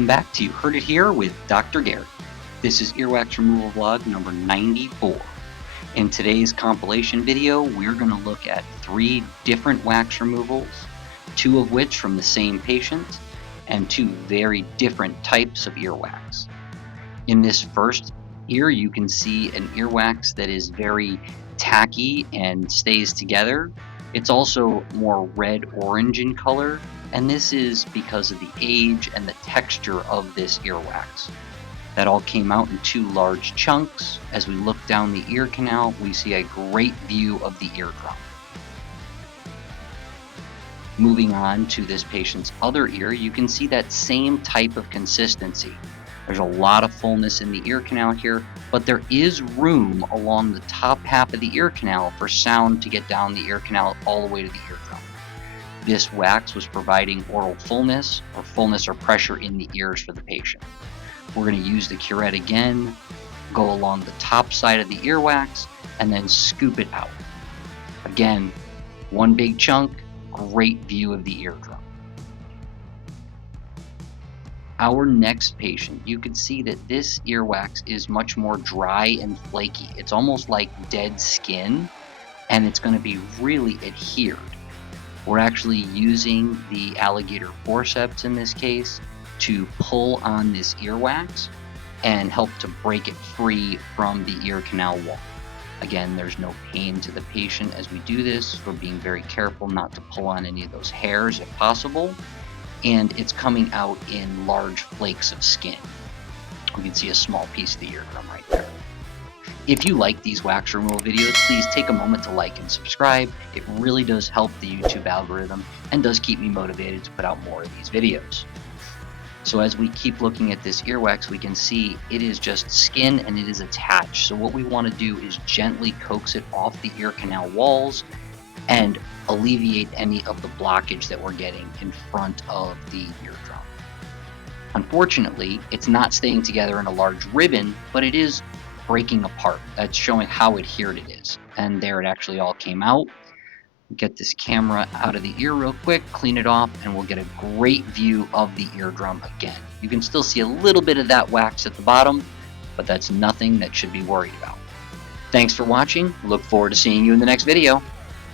Welcome back to You Heard It Here with Dr. Gary. This is earwax removal vlog number 94. In today's compilation video, we're going to look at 3 different wax removals, 2 of which from the same patient, and 2 very different types of earwax. In this first ear, you can see an earwax that is very tacky and stays together. It's also more red-orange in color, and this is because of the age and the texture of this earwax. That all came out in 2 large chunks. As we look down the ear canal, we see a great view of the eardrum. Moving on to this patient's other ear, you can see that same type of consistency. There's a lot of fullness in the ear canal here, but there is room along the top half of the ear canal for sound to get down the ear canal all the way to the eardrum. This wax was providing oral fullness or pressure in the ears for the patient. We're going to use the curette again, go along the top side of the earwax, and then scoop it out. Again, one big chunk, great view of the eardrum. Our next patient, you can see that this earwax is much more dry and flaky. It's almost like dead skin, and it's going to be really adhered. We're actually using the alligator forceps in this case to pull on this earwax and help to break it free from the ear canal wall. Again, there's no pain to the patient as we do this. We're being very careful not to pull on any of those hairs if possible. And it's coming out in large flakes of skin. You can see a small piece of the eardrum right there. If you like these wax removal videos, please take a moment to like and subscribe. It really does help the YouTube algorithm and does keep me motivated to put out more of these videos. So as we keep looking at this earwax, we can see it is just skin and it is attached. So what we want to do is gently coax it off the ear canal walls and alleviate any of the blockage that we're getting in front of the eardrum. Unfortunately, it's not staying together in a large ribbon, but it is breaking apart. That's showing how adhered it is. And there it actually all came out. Get this camera out of the ear real quick, clean it off, and we'll get a great view of the eardrum again. You can still see a little bit of that wax at the bottom, but that's nothing that should be worried about. Thanks for watching. Look forward to seeing you in the next video.